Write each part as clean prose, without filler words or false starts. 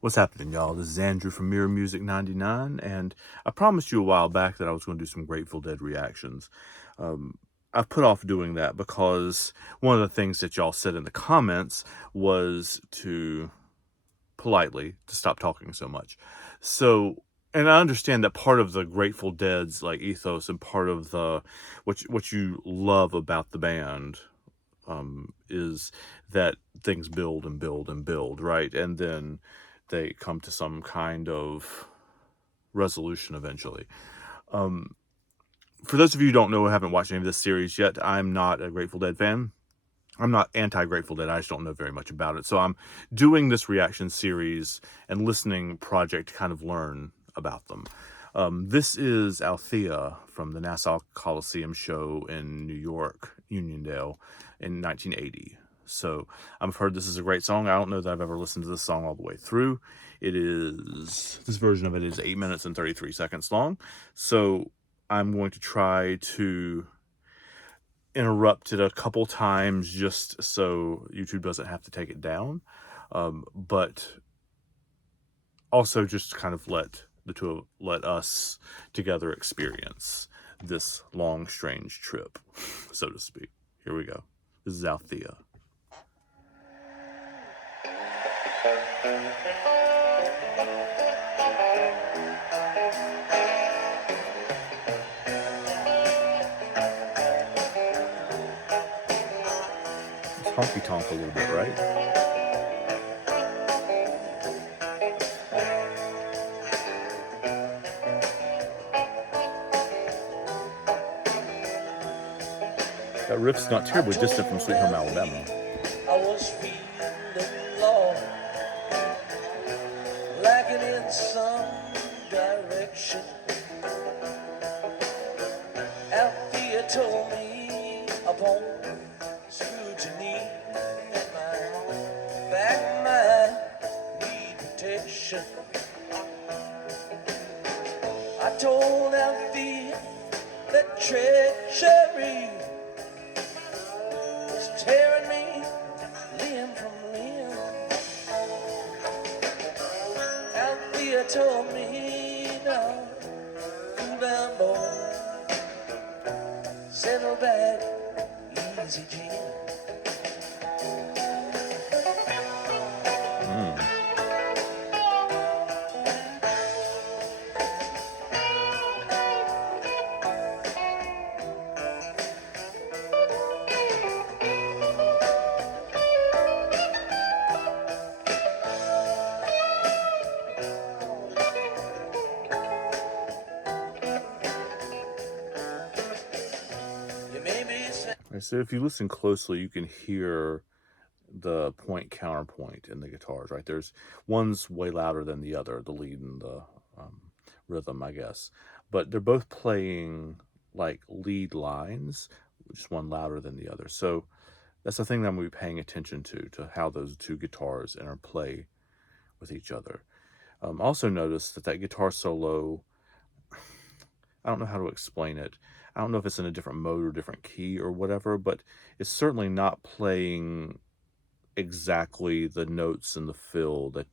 What's happening, y'all? This is Andrew from Mirror Music 99, and I promised you a while back that I was going to do some Grateful Dead reactions. I've put off doing that because one of the things that y'all said in the comments was to politely to stop talking so much. So, and I understand that part of the Grateful Dead's like ethos and part of the what you love about the band is that things build and build and build, right? And then they come to some kind of resolution eventually. For those of you who don't know or haven't watched any of this series yet, I'm not a Grateful Dead fan. I'm not anti-Grateful Dead. I just don't know very much about it. So I'm doing this reaction series and listening project to kind of learn about them. This is Althea from the Nassau Coliseum show in New York, Uniondale, in 1980. So I've heard this is a great song. I don't know that I've ever listened to this song all the way through. This version of it is 8 minutes and 33 seconds long. So I'm going to try to interrupt it a couple times just so YouTube doesn't have to take it down. But also just kind of let us together experience this long, strange trip, so to speak. Here we go. This is Althea. It's honky tonk a little bit, right? That riff's not terribly distant from Sweet Home Alabama. I was feeling low, lacking in some direction. Althea told me upon scrutiny that my back might need protection. I told Althea that treachery was tearing me limb from limb. Althea told me, now, cool down, boy, settle back, easy, Jim. So if you listen closely, you can hear the point counterpoint in the guitars, right? There's one's way louder than the other, the lead and the rhythm, I guess. But they're both playing like lead lines, just one louder than the other. So that's the thing that I'm going to be paying attention to how those two guitars interplay with each other. Also notice that guitar solo, I don't know how to explain it. I don't know if it's in a different mode or different key or whatever, but it's certainly not playing exactly the notes and the fill that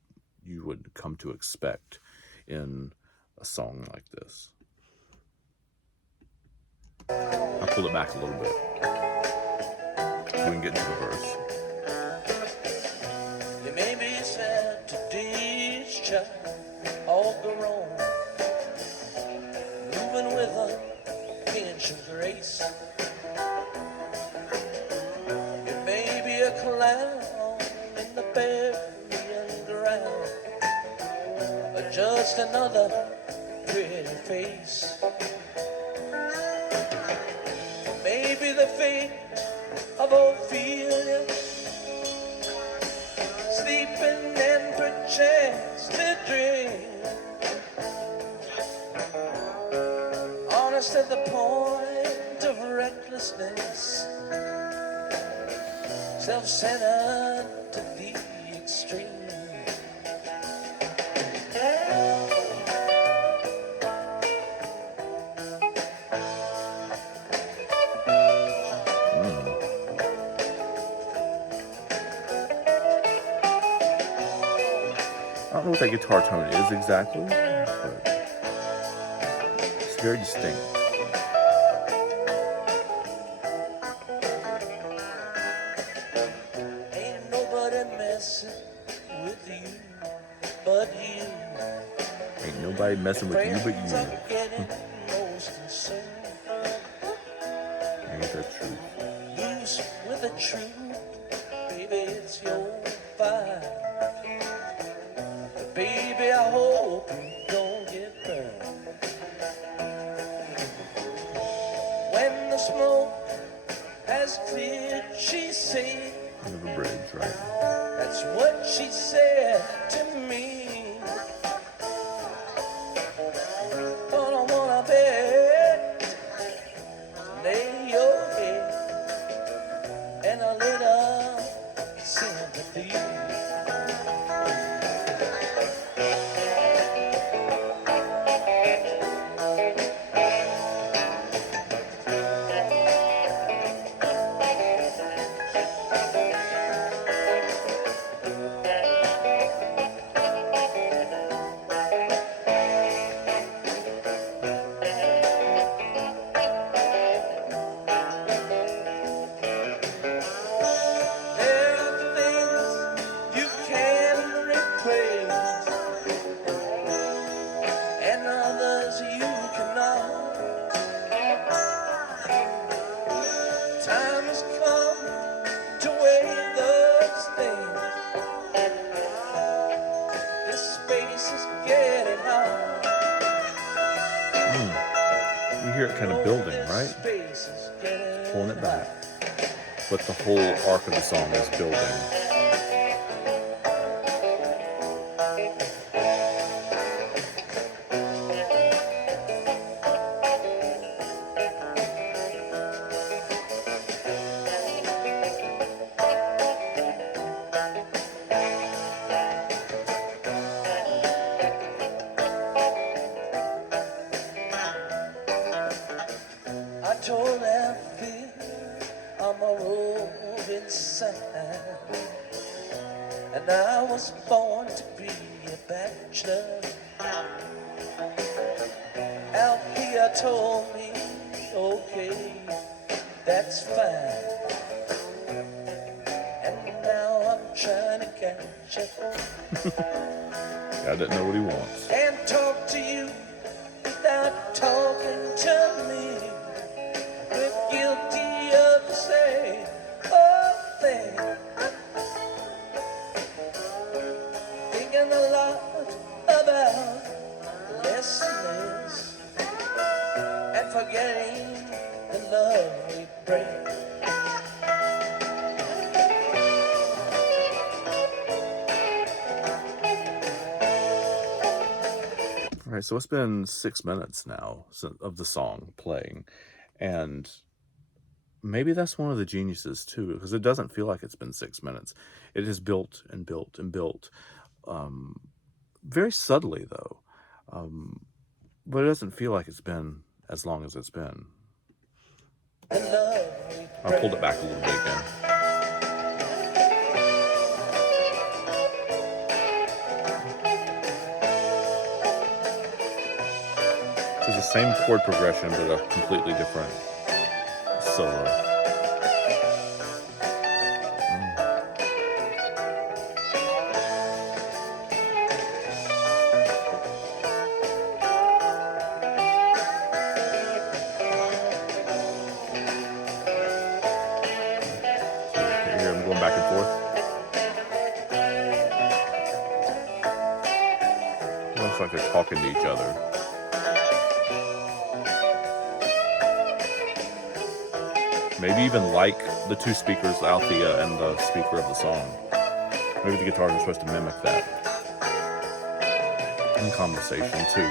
you would come to expect in a song like this. I'll pull it back a little bit so we can get into the verse. You may be sad to ditch, child, all go wrong, moving with a pinch of grace. You may be a clown in the burying ground, but just another pretty face. Maybe the fate of Ophelia, sleeping and perchance to dream, honest at the point of recklessness, self-centered to the extreme. I don't know what that guitar tone is exactly, but it's very distinct. Ain't nobody messing with you but you. Ain't nobody messing with you but Friends you. are getting most concerned. Ain't that true? Loose with the truth, baby, it's your fight. But baby, I hope you don't get burned. When the smoke has cleared, she said, We have a bridge, right? that's what she said to me. But I wanna bet, lay your head and a little sympathy. There are things you can replace, and others you cannot. Time has come to weigh those things. This space is getting hot. You hear it kind of building, This right? space is getting Pulling it back. hot. But the whole arc of the song is building. I told Althea I'm a roving sign, and I was born to be a bachelor. Althea told me, okay, that's fine. And now I'm trying to catch up I didn't know what he wants. and talk to you without talking to me. We're guilty of the same old thing. Thinking a lot about less and less, and forgetting the love we bring. All right, so it's been 6 minutes now of the song playing, and maybe that's one of the geniuses too, because it doesn't feel like it's been 6 minutes. It has built and built and built, very subtly though, but it doesn't feel like it's been as long as it's been. The love we I pulled it back a little bit again. It's the same chord progression, but a completely different solo. You hear them going back and forth? Looks like they're talking to each other. Maybe even like the two speakers, Althea and the speaker of the song. Maybe the guitars are supposed to mimic that. In conversation too.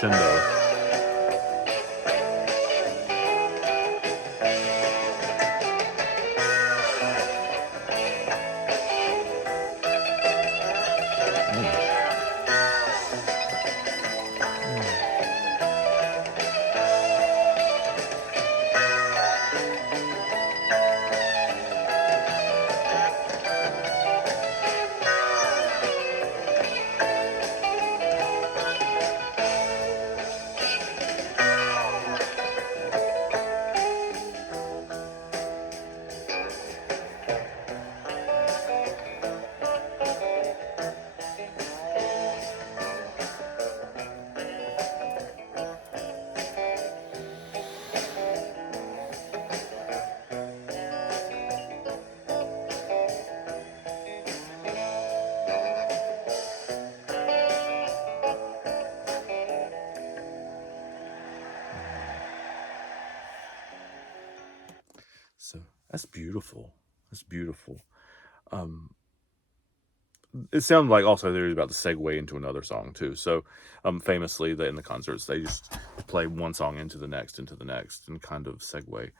crescendo. So that's beautiful. That's beautiful. It sounded like also they were about to segue into another song too. So, famously, in the concerts, they just play one song into the next, and kind of segue.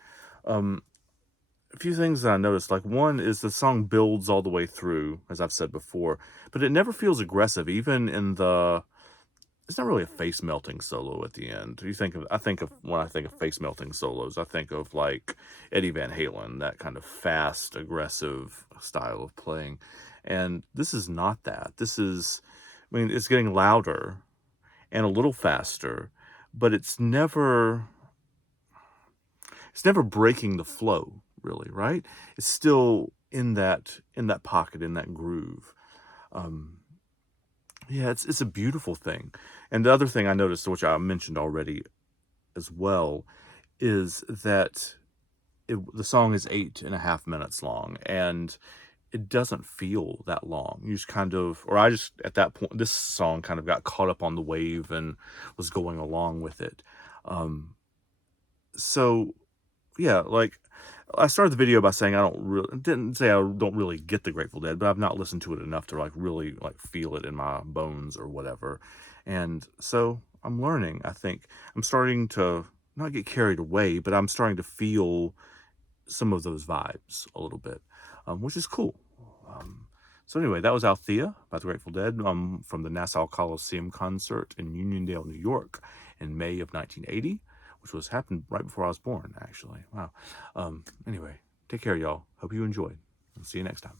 A few things that I noticed, like one is the song builds all the way through, as I've said before, but it never feels aggressive, even in the. It's not really a face melting solo at the end. I think of when I think of face melting solos, I think of like Eddie Van Halen, that kind of fast, aggressive style of playing. And this is not that. I mean, it's getting louder and a little faster, but it's never breaking the flow, really, right? It's still in that pocket, in that groove. Um, yeah, it's a beautiful thing. And the other thing I noticed, which I mentioned already as well, is that the song is 8.5 minutes long, and it doesn't feel that long. You just kind of, or I just, at that point, this song kind of got caught up on the wave and was going along with it. Um, so yeah, like I started the video by saying I don't really didn't say I don't really get the Grateful Dead, but I've not listened to it enough to like really like feel it in my bones or whatever. And so I'm learning. I think I'm starting to not get carried away, but I'm starting to feel some of those vibes a little bit, which is cool. Um, so anyway, that was Althea by the Grateful Dead, from the Nassau Coliseum concert in Uniondale, New York, in May of 1980, which happened right before I was born, actually. Wow. Anyway, take care, y'all. Hope you enjoyed. I'll see you next time.